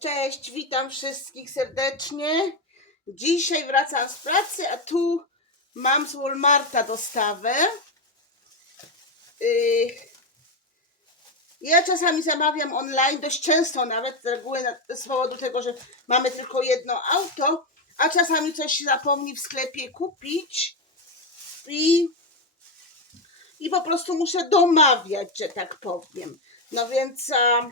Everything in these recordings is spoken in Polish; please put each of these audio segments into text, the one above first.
Cześć, witam wszystkich serdecznie. Dzisiaj wracam z pracy, a tu mam z Walmarta dostawę. Yy, Ja czasami zamawiam online, dość często nawet, z reguły z powodu tego, że mamy tylko jedno auto, a czasami coś się zapomni w sklepie kupić i, i po prostu muszę domawiać, że tak powiem. No więc a,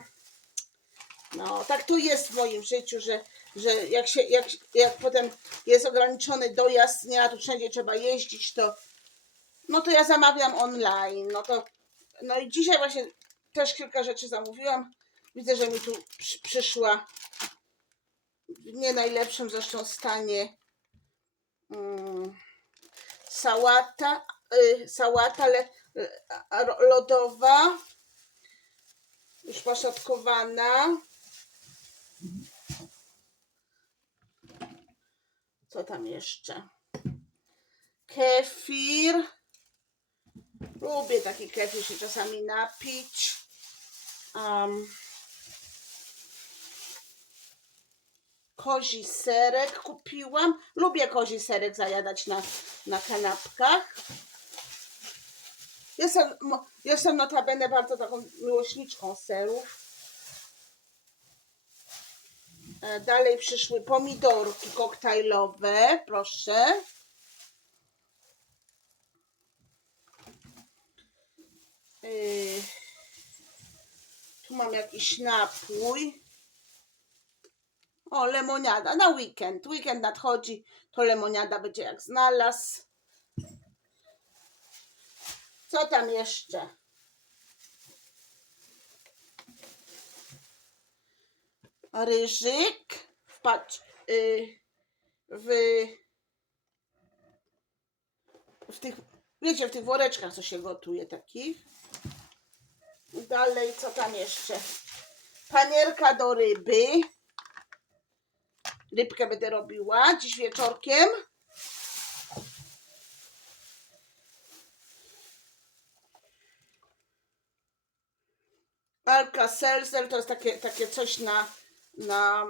no, tak to jest w moim życiu, że, że jak, się, jak, jak potem jest ograniczony dojazd, nie, a tu wszędzie trzeba jeździć, to no to ja zamawiam online. No to no i dzisiaj właśnie też kilka rzeczy zamówiłam. Widzę, że mi tu przy, przyszła w nie najlepszym zresztą stanie mm, sałata, y, sałata le, y, lodowa, już poszatkowana. Co tam jeszcze? Kefir. Lubię taki kefir się czasami napić. Um, kozi serek kupiłam. Lubię kozi serek zajadać na, na kanapkach. Jestem, jestem notabene bardzo taką miłośniczką serów. E, Dalej przyszły pomidorki koktajlowe, proszę. Yy, Tu mam jakiś napój. O, lemoniada na weekend. Weekend nadchodzi, to lemoniada będzie jak znalazł. Co tam jeszcze? Ryżyk. Wpatrz. Yy, w, w tych, wiecie, w tych woreczkach, co się gotuje takich. Dalej, co tam jeszcze? Panierka do ryby. Rybkę będę robiła dziś wieczorkiem. Alka Seltzer to jest takie, takie coś na, na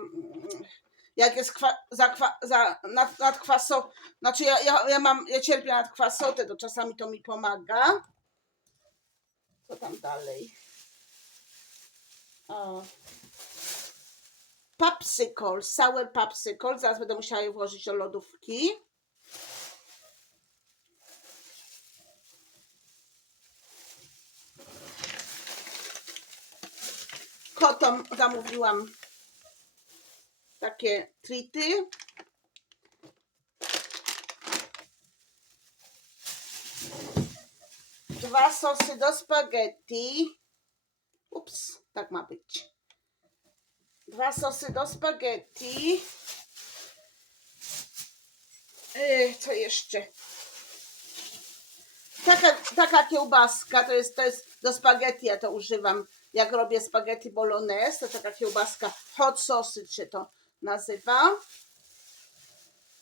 jak jest kwa, za, kwa, za nad, nadkwaso, znaczy ja, ja, ja mam, ja cierpię nad kwasotę, to czasami to mi pomaga. Co tam dalej? O. Popsicle, sour popsicle. Zaraz będę musiała je włożyć do lodówki. Kotom zamówiłam takie trity. Dwa sosy do spaghetti. Ups, tak ma być. Dwa sosy do spaghetti. Yy, co jeszcze? Taka, taka kiełbaska, to jest, to jest do spaghetti, ja to używam. Jak robię spaghetti bolognese, to taka kiełbaska hot sosy się to nazywa.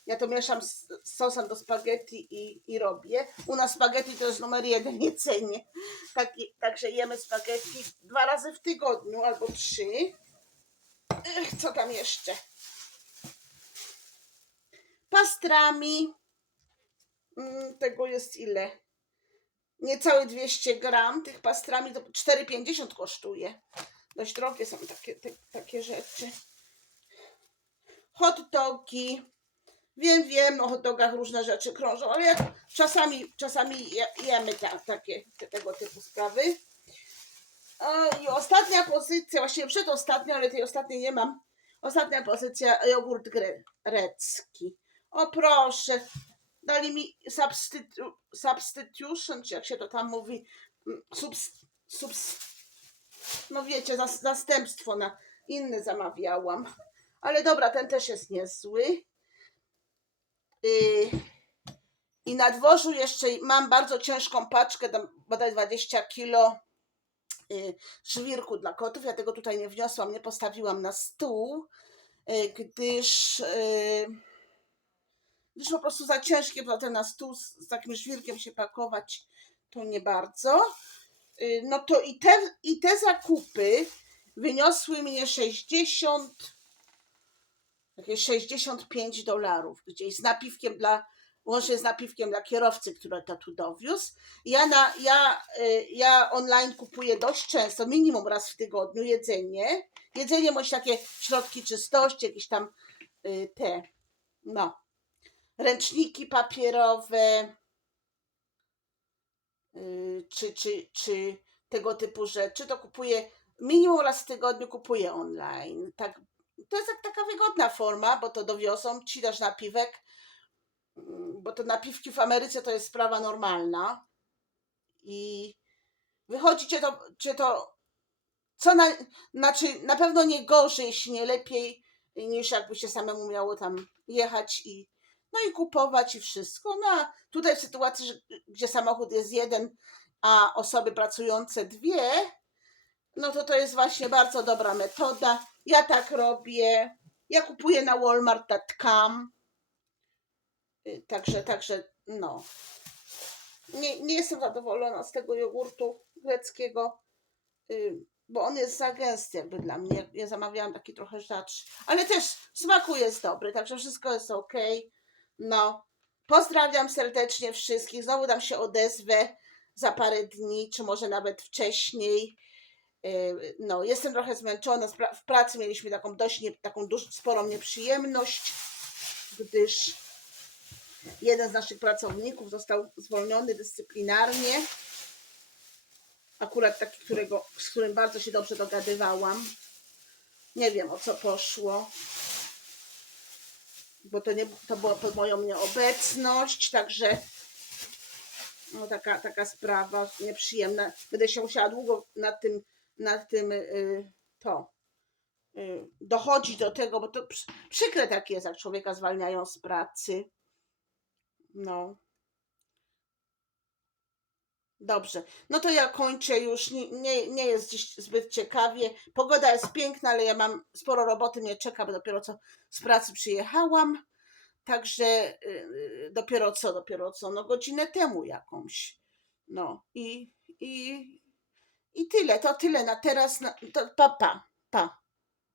Ja to mieszam z sosem do spaghetti i, i robię. U nas spaghetti to jest numer jeden jedzenie. Taki, także jemy spaghetti dwa razy w tygodniu albo trzy. Ech, co tam jeszcze? Pastrami. Mm, Tego jest ile? Niecałe 200 gram tych pastrami, to 4,50 kosztuje. Dość drogie są takie, te, takie rzeczy. Hot dogi. Wiem, wiem, o hot dogach różne rzeczy krążą, ale czasami, czasami je- jemy ta, takie, te, tego typu sprawy. E, I ostatnia pozycja, właściwie przedostatnia, ale tej ostatniej nie mam. Ostatnia pozycja, jogurt gre- grecki. O proszę, dali mi substitu, substitution, czy jak się to tam mówi, mm, subs, subs, no wiecie, zas, zastępstwo na inny zamawiałam. Ale dobra, ten też jest niezły. Yy, I na dworzu jeszcze mam bardzo ciężką paczkę, tam bodaj 20 kilo y, żwirku dla kotów. Ja tego tutaj nie wniosłam, nie postawiłam na stół, y, gdyż, y, gdyż po prostu za ciężkie potem na stół z, z takim żwirkiem się pakować, to nie bardzo. Y, No to i te, i te zakupy wyniosły mnie 60, jakieś 65 dolarów, gdzieś z napiwkiem dla, łącznie z napiwkiem dla kierowcy, który to tu dowiózł. Ja, na, ja, y, ja online kupuję dość często, minimum raz w tygodniu jedzenie. Jedzenie bądź takie środki czystości, jakieś tam y, te, no, ręczniki papierowe, y, czy, czy, czy tego typu rzeczy, to kupuję minimum raz w tygodniu kupuję online. Tak, to jest tak, taka wygodna forma, bo to dowiozą, ci dasz napiwek, mm, bo to napiwki w Ameryce to jest sprawa normalna i wychodzi cię to, cię to co na, znaczy na pewno nie gorzej, jeśli nie lepiej niż jakby się samemu miało tam jechać i no i kupować i wszystko. No a tutaj w sytuacji, że, gdzie samochód jest jeden, a osoby pracujące dwie, no to to jest właśnie bardzo dobra metoda. Ja tak robię. Ja kupuję na walmart.com. Y, Także, także, no. Nie, nie jestem zadowolona z tego jogurtu greckiego, y, bo on jest za gęsty jakby dla mnie. Ja zamawiałam taki trochę rzadszy. Ale też smaku jest dobry, także wszystko jest ok. No. Pozdrawiam serdecznie wszystkich. Znowu tam się odezwę za parę dni, czy może nawet wcześniej. Yy, No, jestem trochę zmęczona. W pracy mieliśmy taką dość nie, taką duż, sporą nieprzyjemność, gdyż jeden z naszych pracowników został zwolniony dyscyplinarnie. Akurat taki, którego, z którym bardzo się dobrze dogadywałam. Nie wiem o co poszło, bo to, nie, to było pod moją nieobecność, także no, taka, taka sprawa nieprzyjemna. Będę się musiała długo nad tym, nad tym y, to y, dochodzić do tego, bo to przy- przykre tak jest, jak człowieka zwalniają z pracy. No. Dobrze, no to ja kończę już. Nie, nie, nie jest dziś zbyt ciekawie. Pogoda jest piękna, ale ja mam sporo roboty, mnie czeka, bo dopiero co z pracy przyjechałam. Także y, dopiero co, dopiero co, no godzinę temu jakąś. No i, i, i tyle, to tyle na teraz. Na, to, pa, pa, pa.